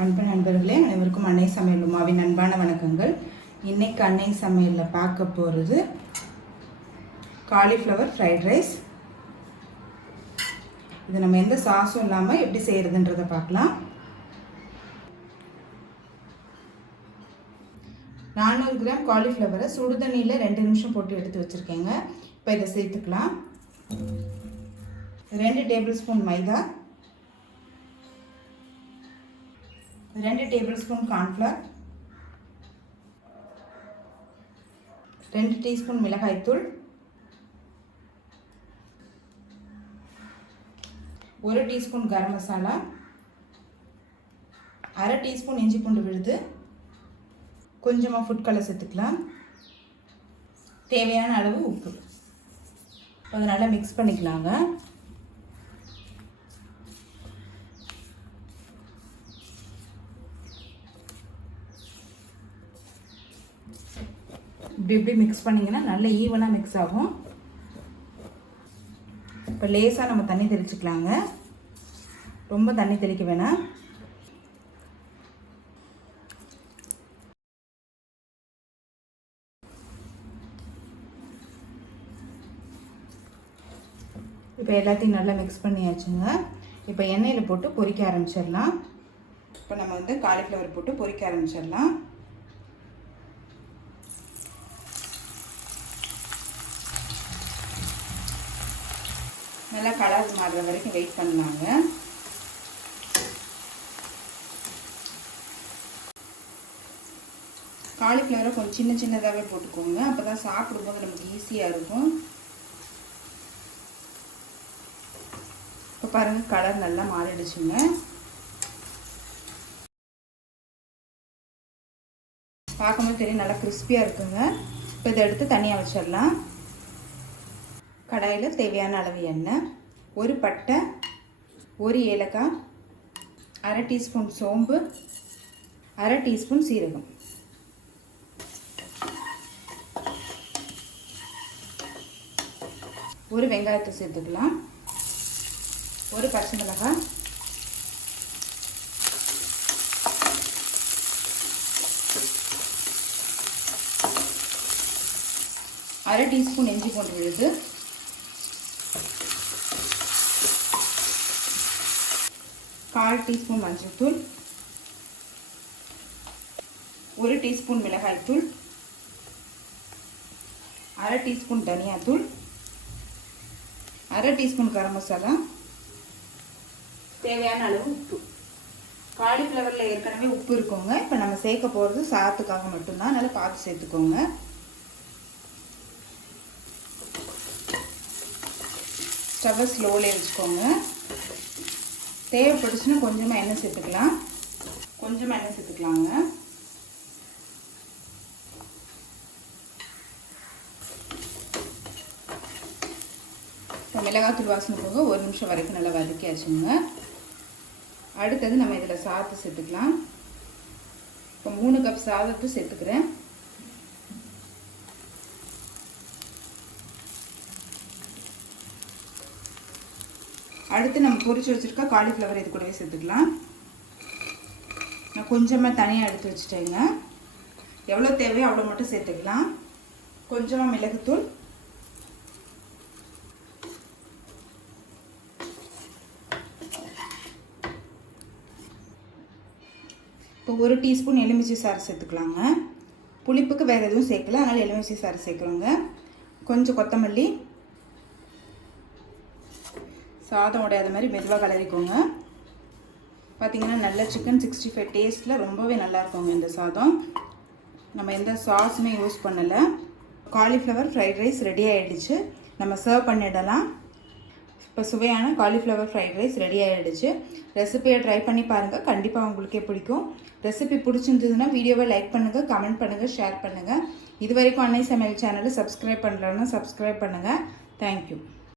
அன்பு நண்பர்களே, அனைவருக்கும் அன்னை சமையல் உமாவின் அன்பான வணக்கங்கள். இன்னைக்கு அன்னை சமையலில் பார்க்க போகிறது காலிஃப்ளவர் ஃப்ரைட் ரைஸ். இது நம்ம எந்த சாஸும் இல்லாமல் எப்படி செய்கிறதுன்றதை பார்க்கலாம். 400 கிராம் காலிஃப்ளவரை சுடு தண்ணியில் 2 நிமிஷம் போட்டு எடுத்து வச்சுருக்கேங்க. இப்போ இதை சேர்த்துக்கலாம். 2 டேபிள் ஸ்பூன் மைதா, 2 டேபிள் ஸ்பூன் கார்ன்ஃப்ளவர், 2 டீஸ்பூன் மிளகாய்த்தூள், 1 டீஸ்பூன் கரம் மசாலா, 1/2 டீஸ்பூன் இஞ்சி பூண்டு விழுது, கொஞ்சமாக ஃபுட் கலர் சேர்த்துக்கலாம், தேவையான அளவு உப்பு. அதை நல்லா மிக்ஸ் பண்ணிக்கலாங்க. இப்படி மிக்ஸ் பண்ணிங்கன்னா நல்ல ஈவனாக மிக்ஸ் ஆகும். இப்போ லேசாக நம்ம தண்ணி தெளிச்சுக்கலாங்க. ரொம்ப தண்ணி தெளிக்க வேணாம். இப்போ எல்லாத்தையும் நல்லா மிக்ஸ் பண்ணியாச்சுங்க. இப்போ எண்ணெயில் போட்டு பொரிக்க ஆரம்பிச்சிடலாம். இப்போ நம்ம வந்து காலிஃப்ளவர் போட்டு பொரிக்க ஆரம்பிச்சிடலாம். நல்லா கலர் மாறுற வரைக்கும் வெயிட் பண்ணலாங்க. காலிஃப்ளவரை கொஞ்சம் சின்னதாகவே போட்டுக்கோங்க. அப்போ தான் சாப்பிடும்போது நமக்கு ஈஸியாக இருக்கும். இப்போ பாருங்கள், கலர் நல்லா மாறிடுச்சுங்க. பார்க்கும்போது தெரியும் நல்லா கிறிஸ்பியாக இருக்குங்க. இப்போ இதை எடுத்து தனியாக வச்சிடலாம். கடாயில் தேவையான அளவு எண்ணெய், 1 பட்டை, 1 ஏலக்காய், 1/2 டீஸ்பூன் சோம்பு, 1/2 டீஸ்பூன் சீரகம், ஒரு வெங்காயத்தை சேர்த்துக்கலாம், 1 பச்சை மிளகாய், 1/2 டீஸ்பூன் இஞ்சி பூண்டு விழுது, 1/4 டீஸ்பூன் மஞ்சள் தூள், 1 டீஸ்பூன் மிளகாய் தூள், 1/2 டீஸ்பூன் தனியாத்தூள், 1/2 டீஸ்பூன் கரம் மசாலா, தேவையான அளவு உப்பு. காலிஃப்ளவரில் ஏற்கனவே உப்பு இருக்குங்க. இப்போ நம்ம சேர்க்க போகிறது சாதத்துக்காக மட்டும்தான், நல்லா பார்த்து சேர்த்துக்கோங்க. ஸ்டவ்வை ஸ்லோவில் வச்சுக்கோங்க. தேவைப்பட்டுச்சுன்னா கொஞ்சமாக எண்ணெய் சேர்த்துக்கலாங்க. இப்போ மிளகாத்தூள் வாசனை போக 1 நிமிஷம் வரைக்கும் நல்லா வதக்கியாச்சுங்க. அடுத்தது நம்ம இதில் சாதத்தை சேர்த்துக்கலாம். இப்போ 3 கப் சாதத்தை சேர்த்துக்கிறேன். அடுத்து நம்ம பொரிச்சு வச்சுருக்க காலிஃப்ளவர் இது கூடவே சேர்த்துக்கலாம். நான் கொஞ்சமாக தனியாக எடுத்து வச்சுட்டேங்க. எவ்வளோ தேவையோ அவ்வளோ மட்டும் சேர்த்துக்கலாம். கொஞ்சமாக மிளகுத்தூள், இப்போ 1 டீஸ்பூன் எலுமிச்சை சாறு சேர்த்துக்கலாங்க. புளிப்புக்கு வேறு எதுவும் சேர்க்கல, அதனால் எலுமிச்சை சாறு சேர்க்குறோங்க. கொஞ்சம் கொத்தமல்லி, சாதம் உடையாத மாதிரி மெதுவாக கலரிக்கோங்க. பார்த்திங்கன்னா நல்ல சிக்கன் 65 டேஸ்ட்டில் ரொம்பவே நல்லாயிருக்குங்க இந்த சாதம். நம்ம எந்த சாஸுமே யூஸ் பண்ணலை. காலிஃப்ளவர் ஃப்ரைட் ரைஸ் ரெடி ஆகிடுச்சு. நம்ம சர்வ் பண்ணிடலாம். இப்போ சுவையான காலிஃப்ளவர் ஃப்ரைட் ரைஸ் ரெடி ஆகிடுச்சு. ரெசிபியை ட்ரை பண்ணி பாருங்கள், கண்டிப்பாக உங்களுக்கே பிடிக்கும். ரெசிபி பிடிச்சிருந்ததுன்னா வீடியோவை லைக் பண்ணுங்கள், கமெண்ட் பண்ணுங்கள், ஷேர் பண்ணுங்கள். இது வரைக்கும் அன்னை சமையல் சேனலை சப்ஸ்கிரைப் பண்ணலன்னா சப்ஸ்கிரைப் பண்ணுங்கள். தேங்க்யூ.